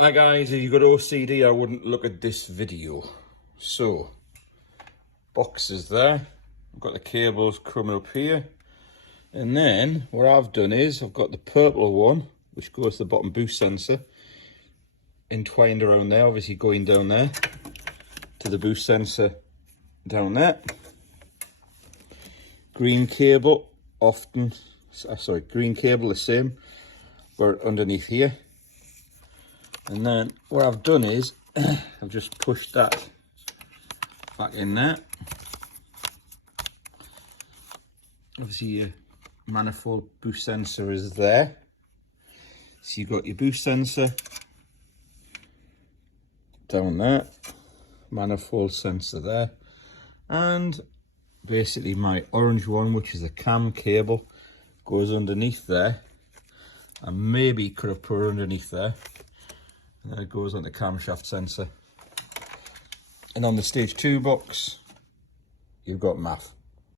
Hi guys, if you've got OCD, I wouldn't look at this video. So, boxes there. I've got the cables coming up here. And then what I've done is I've got the purple one, which goes to the bottom boost sensor, entwined around there, obviously going down there to the boost sensor down there. Green cable, green cable the same, but underneath here. And then what I've done is I've just pushed that back in there. Obviously your manifold boost sensor is there. So you've got your boost sensor down there, manifold sensor there, and basically my orange one, which is the cam cable, goes underneath there. I maybe could have put it underneath there. And then it goes on the camshaft sensor. And on the stage 2 box, you've got MAF.